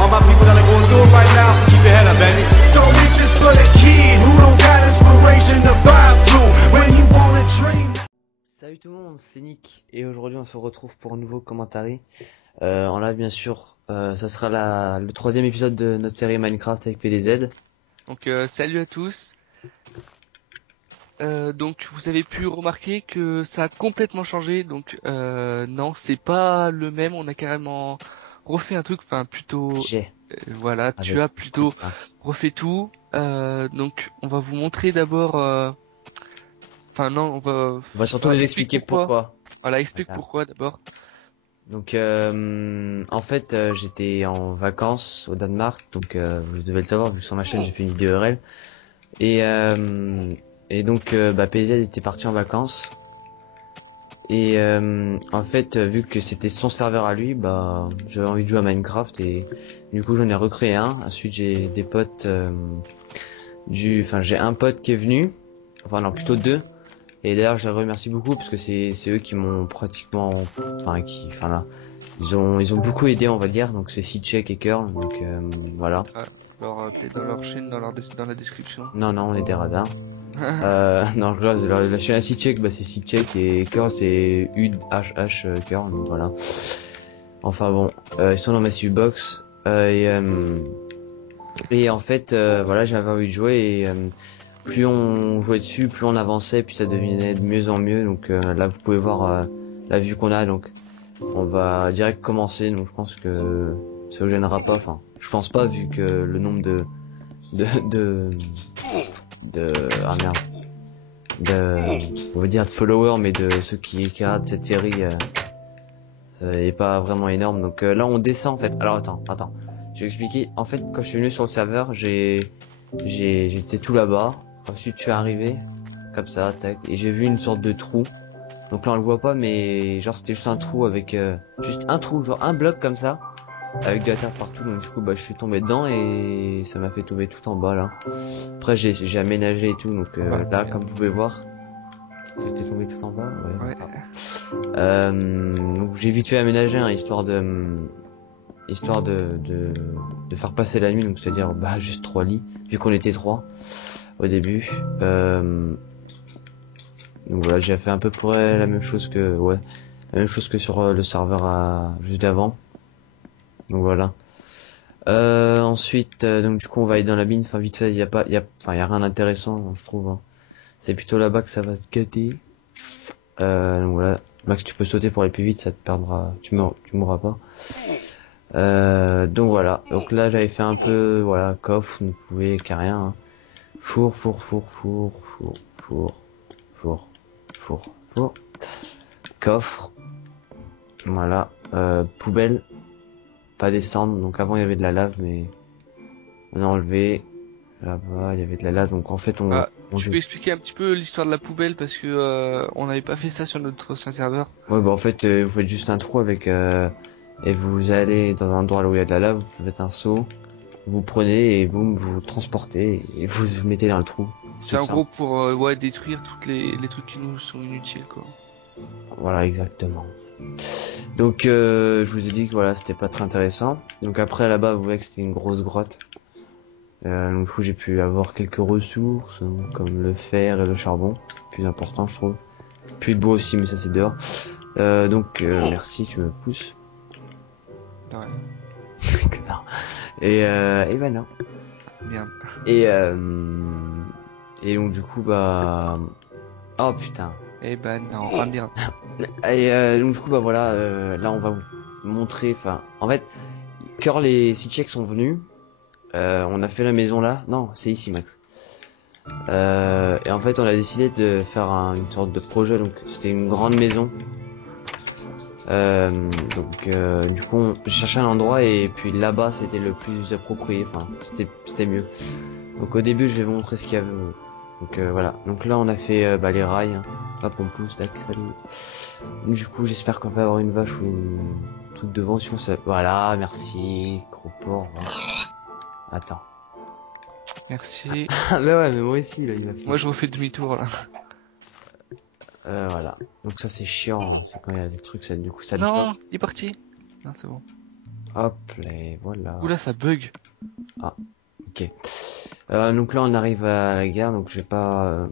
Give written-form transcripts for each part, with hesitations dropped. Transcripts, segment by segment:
All my people that are going through it right now, keep your head up, baby. So this is for the kid who don't got inspiration to vibe to when you wanna dream. Salut tout le monde, c'est Nick et aujourd'hui on se retrouve pour un nouveau commentary. En live bien sûr, ça sera le troisième épisode de notre série Minecraft avec PDZ. Donc salut à tous. Donc vous avez pu remarquer que ça a complètement changé. Donc non, c'est pas le même. On a carrément refait un truc, enfin plutôt. Voilà, tu as plutôt refait tout. Donc on va vous montrer d'abord. Enfin non, on va surtout vous expliquer pourquoi. Voilà, explique pourquoi d'abord. Donc en fait j'étais en vacances au Danemark, donc vous devez le savoir vu que sur ma chaîne j'ai fait une vidéo RL. Et donc PZ était parti en vacances. Et en fait vu que c'était son serveur à lui, j'avais envie de jouer à Minecraft et du coup j'en ai recréé un. Ensuite j'ai des potes j'ai un pote qui est venu, enfin non plutôt deux. Et d'ailleurs je les remercie beaucoup parce que c'est eux qui m'ont pratiquement ils ont beaucoup aidé on va dire. Donc c'est Sichek et Curl, donc voilà. Alors peut-être dans leur chaîne, dans la description. Non on est des radins. Non la chaîne à Sichek c'est Sichek et Curl c'est UHH Curl, donc voilà. Enfin bon, ils sont dans ma box et en fait voilà, j'avais envie de jouer et plus on jouait dessus, plus on avançait, puis ça devenait de mieux en mieux. Donc là vous pouvez voir la vue qu'on a, donc on va direct commencer. Donc je pense que ça vous gênera pas, enfin je pense pas vu que le nombre on va dire de followers, mais de ceux qui regardent cette série est pas vraiment énorme. Donc là on descend en fait. Alors attends, je vais expliquer. En fait quand je suis venu sur le serveur, j'étais tout là-bas. Ensuite je suis arrivé comme ça, tac, et j'ai vu une sorte de trou. Donc là on le voit pas, mais genre c'était juste un trou avec juste un trou, genre un bloc comme ça, avec de la terre partout. Donc du coup je suis tombé dedans et ça m'a fait tomber tout en bas là. Après j'ai aménagé et tout, donc là comme vous pouvez voir, j'étais tombé tout en bas. Donc j'ai vite fait aménager, hein, histoire de faire passer la nuit, donc c'est-à-dire juste 3 lits vu qu'on était 3 au début. Donc voilà, j'ai fait à peu près la même chose que sur le serveur juste avant. Donc voilà. Ensuite donc du coup on va aller dans la mine. Enfin vite fait, y a rien d'intéressant je trouve, hein. C'est plutôt là-bas que ça va se gâter. Donc voilà, Max tu peux sauter pour aller plus vite, ça te perdra, tu mourras pas. Donc voilà, donc là j'avais fait un peu coffre, vous pouvez rien, hein. Four, coffre, voilà, poubelle, pas descendre. Donc avant il y avait de la lave, mais on a enlevé. Là-bas il y avait de la lave, donc en fait je peux expliquer un petit peu l'histoire de la poubelle parce que on n'avait pas fait ça sur notre serveur. Ouais en fait vous faites juste un trou avec et vous allez dans un endroit là où il y a de la lave, vous faites un saut, vous prenez et boum, vous transportez et vous mettez dans le trou. C'est en gros pour détruire toutes les trucs qui nous sont inutiles quoi. Voilà exactement. Donc je vous ai dit que voilà, c'était pas très intéressant. Donc après là-bas vous voyez que c'était une grosse grotte. Donc du coup j'ai pu avoir quelques ressources, hein, comme le fer et le charbon, plus important je trouve. Puis le bois aussi, mais ça c'est dehors. Donc merci, tu me pousses. Ouais. Et ben non. Merde. Et donc du coup oh putain. Eh ben non, ah merde. Et donc du coup voilà, là on va vous montrer, en fait Curl et Sichek sont venus, on a fait la maison là, non c'est ici Max, et en fait on a décidé de faire une sorte de projet, donc c'était une grande maison. Donc du coup j'ai cherché un endroit et puis là-bas c'était le plus approprié, c'était mieux. Donc au début je vais vous montrer ce qu'il y avait. Donc voilà, donc là on a fait les rails, hein. Hop on pousse, tac, salut. Du coup j'espère qu'on va avoir une vache ou un truc devant, sinon ça... Voilà, merci, gros porc. Attends. Merci. Mais ouais, mais moi aussi là il m'a fait... Moi je refais demi-tour là. Voilà, donc ça c'est chiant, hein. C'est quand il y a des trucs, ça du coup ça... Non, il est parti. Non c'est bon. Hop, et voilà. Oula, ça bug. Ah, ok. Donc là, on arrive à la gare, donc je vais pas...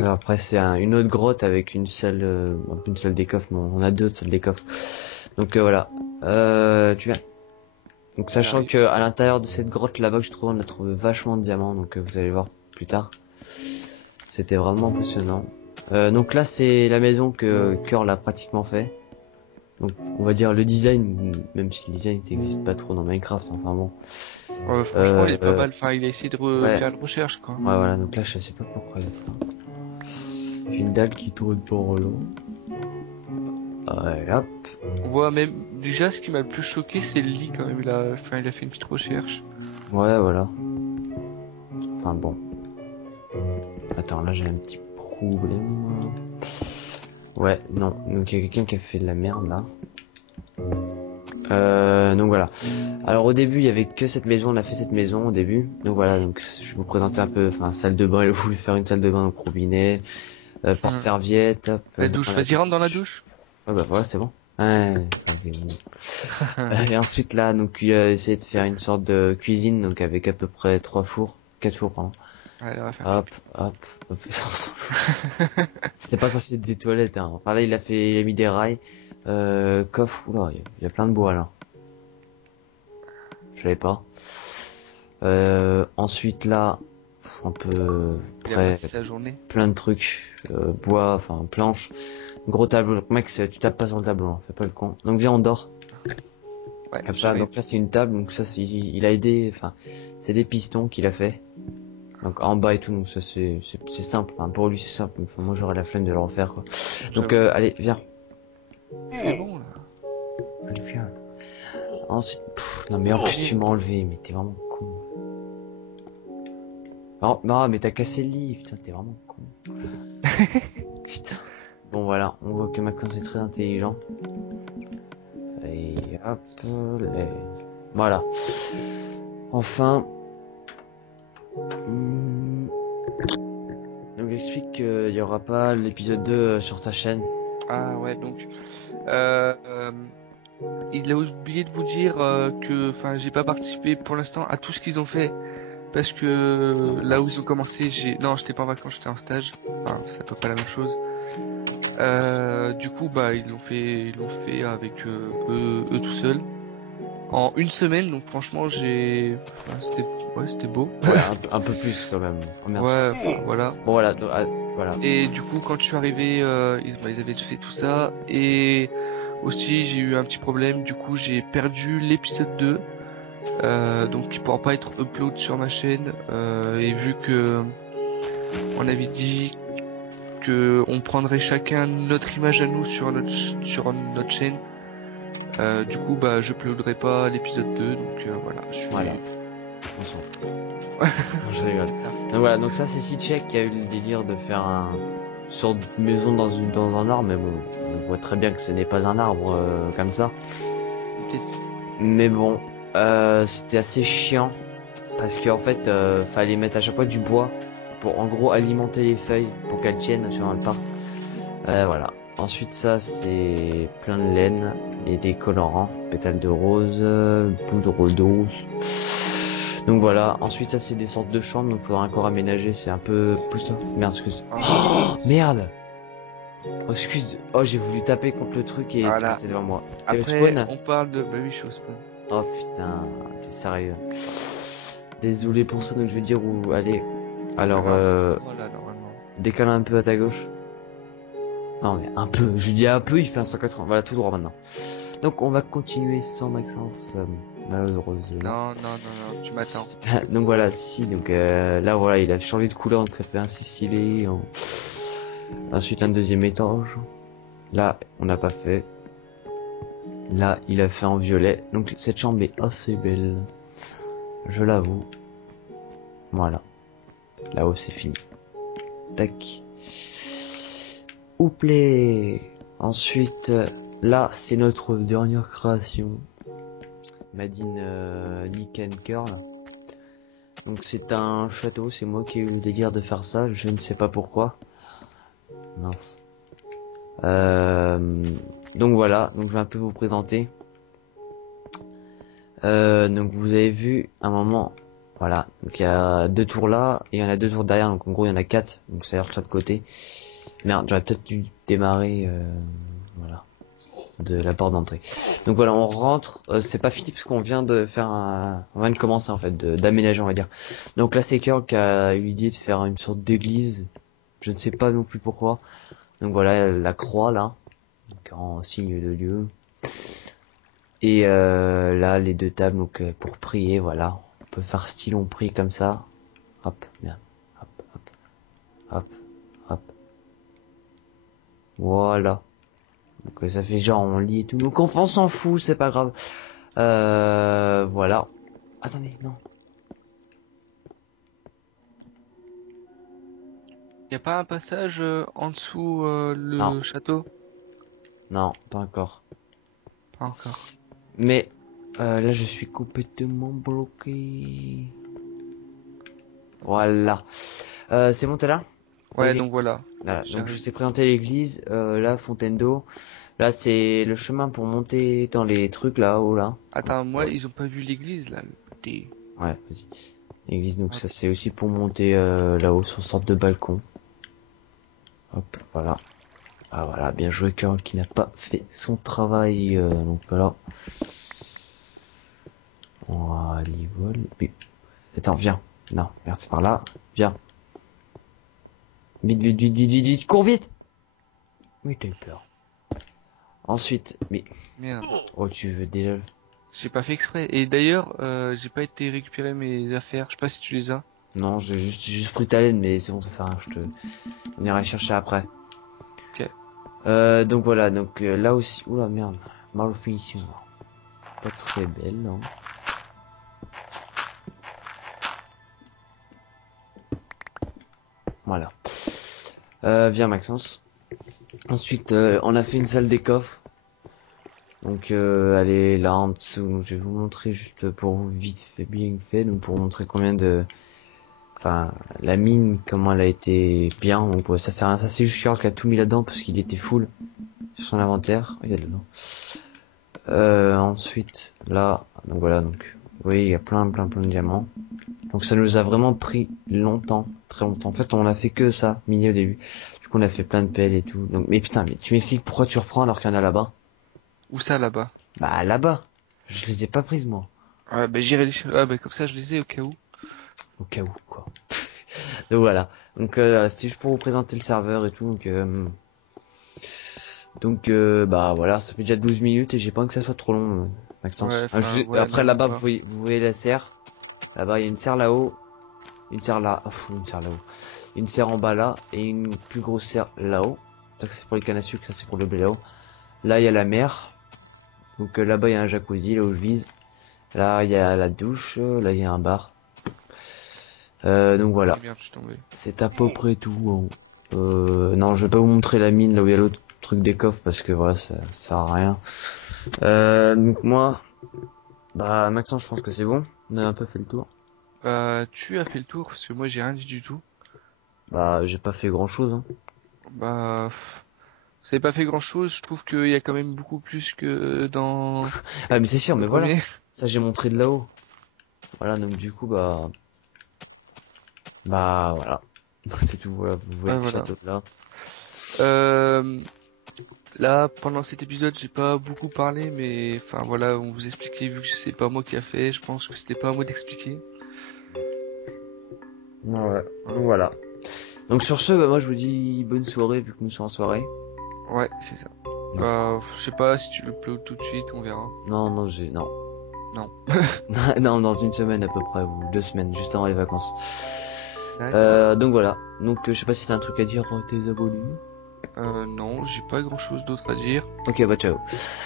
Après, c'est une autre grotte avec une salle, un peu une salle des coffres. Bon, on a deux salles des coffres. Donc voilà. Tu viens. Donc sachant que à l'intérieur de cette grotte là-bas que je trouve, on a trouvé vachement de diamants. Donc vous allez voir plus tard. C'était vraiment impressionnant. Donc là, c'est la maison que Curl a pratiquement fait. Donc on va dire le design, même si le design n'existe pas trop dans Minecraft. Enfin bon. Franchement, il est pas mal. Enfin, il a essayé de ouais. faire une recherche, quoi. Ouais, voilà. Donc là, je sais pas pourquoi il y a ça. Une dalle qui tourne pas en l'eau. Ouais, hop. On voit même, déjà, ce qui m'a le plus choqué, c'est le lit, quand même. Il a fait une petite recherche. Ouais, voilà. Enfin bon. Attends, là, j'ai un petit problème. Ouais, non. Donc, il y a quelqu'un qui a fait de la merde, là. Donc voilà. Alors au début il y avait que cette maison, on a fait cette maison au début. Donc voilà, donc je vais vous présenter un peu, enfin salle de bain, il a voulu faire une salle de bain, donc robinet, porte-serviette, hop. La douche, vas-y rentre dans la douche. Ouais bah voilà c'est bon. Ouais, ça fait bon. Et ensuite là, donc il a essayé de faire une sorte de cuisine, donc avec à peu près 4 fours pardon. Allez, on va faire. Hop. C'était pas censé être des toilettes, hein. Enfin là il a mis des rails. Coffre, oula, il y a plein de bois là. Je savais pas. Ensuite là, un peu près, plein de trucs, bois, enfin planches, gros tableau. Donc mec, tu tapes pas sur le tableau, hein, fais pas le con. Donc viens, on dort. Ouais, comme ça. Donc là c'est une table, donc ça c'est, il a aidé, enfin c'est des pistons qu'il a fait. Donc en bas et tout, donc ça c'est simple. Hein, pour lui c'est simple. Enfin, moi j'aurais la flemme de le refaire quoi. Donc allez, viens. C'est bon là. Allez, viens. Ensuite, non mais en plus tu m'as enlevé, mais t'es vraiment con. Non, mais t'as cassé le lit, putain, t'es vraiment con. Putain. Bon voilà, on voit que Maxence est très intelligent. Et hop, voilà. Enfin. Donc j'explique qu'il y aura pas l'épisode 2 sur ta chaîne. Ah ouais, donc il a oublié de vous dire que, enfin, j'ai pas participé pour l'instant à tout ce qu'ils ont fait parce que là où ils ont commencé, non, j'étais pas en vacances, j'étais en stage. Enfin, c'est à peu près la même chose. Du coup, bah, ils l'ont fait avec eux tout seuls en une semaine. Donc franchement, c'était beau. Ouais, un peu plus quand même. Oh, merci. Ouais, voilà. Bon voilà, voilà. Et du coup, quand je suis arrivé, ils avaient fait tout ça. Et aussi, j'ai eu un petit problème. Du coup, j'ai perdu l'épisode 2. Donc, il pourra pas être upload sur ma chaîne. Et vu que on avait dit que on prendrait chacun notre image à nous sur notre chaîne. Du coup, bah, je uploaderai pas l'épisode 2. Donc, voilà. Voilà. On s'en fout. Je rigole. Donc voilà, donc ça c'est Sitchek qui a eu le délire de faire une sorte de maison dans un arbre, mais bon, on voit très bien que ce n'est pas un arbre comme ça. Mais bon, c'était assez chiant parce qu'en fait, fallait mettre à chaque fois du bois pour en gros alimenter les feuilles pour qu'elles tiennent sur elles partent. Voilà. Ensuite ça c'est plein de laine et des colorants, pétales de rose, poudre d'eau. Donc voilà, ensuite ça c'est des sortes de chambres, donc faudra encore aménager, c'est un peu... Pousse-toi. Merde, excuse. Oh, merde. Oh, excuse. Oh, j'ai voulu taper contre le truc et t'es passé devant moi. Après, spawn on parle de... Bah oui, je suis au spawn. Oh putain, t'es sérieux. Désolé pour ça, donc je vais dire où aller. Alors, voilà, normalement. Décale un peu à ta gauche. Non mais un peu, je dis un peu, il fait un 180, voilà, tout droit maintenant. Donc on va continuer sans Maxence, malheureusement. Non, tu m'attends. Donc voilà, si, donc là voilà, il a changé de couleur, donc ça fait un stylé. Ensuite un deuxième étage. Là, on n'a pas fait. Là, il a fait en violet. Donc cette chambre est assez belle, je l'avoue. Voilà. Là-haut c'est fini. Tac. Ouplé. Ensuite, là c'est notre dernière création. Madine Lichen Curl. Donc c'est un château, c'est moi qui ai eu le délire de faire ça, je ne sais pas pourquoi. Mince. Donc voilà, donc je vais un peu vous présenter. Donc vous avez vu un moment, voilà, donc il y a 2 tours là, et il y en a 2 tours derrière, donc en gros il y en a 4, donc ça a l'air de chaque côté. Merde, j'aurais peut-être dû démarrer, voilà, de la porte d'entrée. Donc voilà, on rentre, c'est pas fini parce qu'on vient de faire on vient de commencer en fait, d'aménager on va dire. Donc là c'est Curl qui a eu l'idée de faire une sorte d'église, je ne sais pas non plus pourquoi. Donc voilà, la croix là, donc en signe de Dieu. Et là les 2 tables donc pour prier, voilà. On peut faire style on prie comme ça. Hop, bien. Hop, hop, hop, hop. Voilà. Donc ça fait genre on lit et tout. Donc on s'en fout, c'est pas grave. Voilà. Attendez, non. Y a pas un passage en dessous le Non. château? Non, pas encore. Pas encore. Mais là je suis complètement bloqué. Voilà. C'est bon, t'es là? Ouais, Oui. donc voilà. Voilà. Donc je t'ai présenté l'église, là fontaine d'eau. Là c'est le chemin pour monter dans les trucs là-haut là. Attends, moi Ouais. ils ont pas vu l'église là. Ouais, vas-y. L'église, donc ça c'est aussi pour monter là-haut sur une sorte de balcon. Hop, voilà. Ah voilà, bien joué Curl qui n'a pas fait son travail. Donc voilà. On va aller voler. Attends, viens. Non, merde, c'est par là. Viens. Vite, vite, vite, vite, vite, vite, cours vite. Oui, t'as eu peur. Ensuite, mais... Merde. Oh, tu veux déjà... J'ai pas fait exprès. Et d'ailleurs, j'ai pas été récupérer mes affaires. Je sais pas si tu les as. Non, j'ai juste pris ta laine, mais c'est bon, ça sert à rien, on ira chercher après. Ok. Donc voilà, donc là aussi... Oula, merde. Mal finition. Pas très belle, non. Voilà. Viens Maxence. Ensuite, on a fait une salle des coffres. Donc elle est là en dessous. Donc, je vais vous montrer juste pour vous vite fait bien fait. Donc pour vous montrer combien de... Enfin, la mine, comment elle a été bien. Donc ça sert à rien. Ça c'est juste Curl qui a tout mis là-dedans parce qu'il était full sur son inventaire. Il y a dedans. Ensuite, là, donc voilà, donc oui, il y a plein de diamants. Donc ça nous a vraiment pris longtemps, très longtemps. En fait, on a fait que ça, mini au début. Du coup, on a fait plein de pelles et tout. Donc, mais putain, mais tu m'expliques pourquoi tu reprends alors qu'il y en a là-bas? Où ça là-bas? Bah là-bas. Je les ai pas prises moi. Ah bah j'irai les chercher. Ah bah comme ça je les ai au cas où. Au cas où quoi. Donc voilà. Donc c'était juste pour vous présenter le serveur et tout. Donc bah voilà, ça fait déjà 12 minutes et j'ai pas envie que ça soit trop long, Maxence. Ouais, ouais, après non, là-bas, pas. vous voyez la serre. Là-bas, il y a une serre là-haut. Une serre là. Une serre là-haut. Une serre en bas là. Et une plus grosse serre là-haut. Ça c'est pour les cannes à sucre, ça c'est pour le blé là-haut. Là, il y a la mer. Donc là-bas, il y a un jacuzzi, là où je vise. Là, il y a la douche. Là, il y a un bar. Donc voilà. Merde, je suis tombé. C'est à peu près tout. Non, je vais pas vous montrer la mine là où il y a l'autre truc des coffres parce que voilà, ça sert à rien. Donc moi, bah Maxence, je pense que c'est bon. On a un peu fait le tour. Tu as fait le tour parce que moi j'ai rien dit du tout. Bah j'ai pas fait grand chose. Hein. Bah, vous avez pas fait grand chose. Je trouve qu'il y a quand même beaucoup plus que dans. Ah mais c'est sûr, mais voilà. premier. Ça j'ai montré de là-haut. Voilà, donc du coup bah voilà. C'est tout. Voilà, vous voyez Ouais, le voilà. château de là. Là, pendant cet épisode, j'ai pas beaucoup parlé, mais enfin voilà, on vous expliquait, vu que c'est pas moi qui a fait, je pense que c'était pas à moi d'expliquer. Ouais. Donc voilà. Donc sur ce, bah moi je vous dis bonne soirée vu que nous sommes en soirée. Ouais, c'est ça. Je sais pas si tu le uploads tout de suite, on verra. Non, non. Non. Non, dans une semaine à peu près, ou 2 semaines, juste avant les vacances. D'accord. Donc voilà. Donc je sais pas si t'as un truc à dire à tes abonnés. Non, j'ai pas grand chose d'autre à dire. Ok, bah ciao.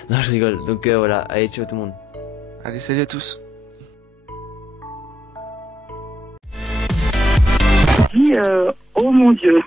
Non, je rigole. Donc voilà, allez, ciao tout le monde. Allez, salut à tous. Dit, oh mon Dieu.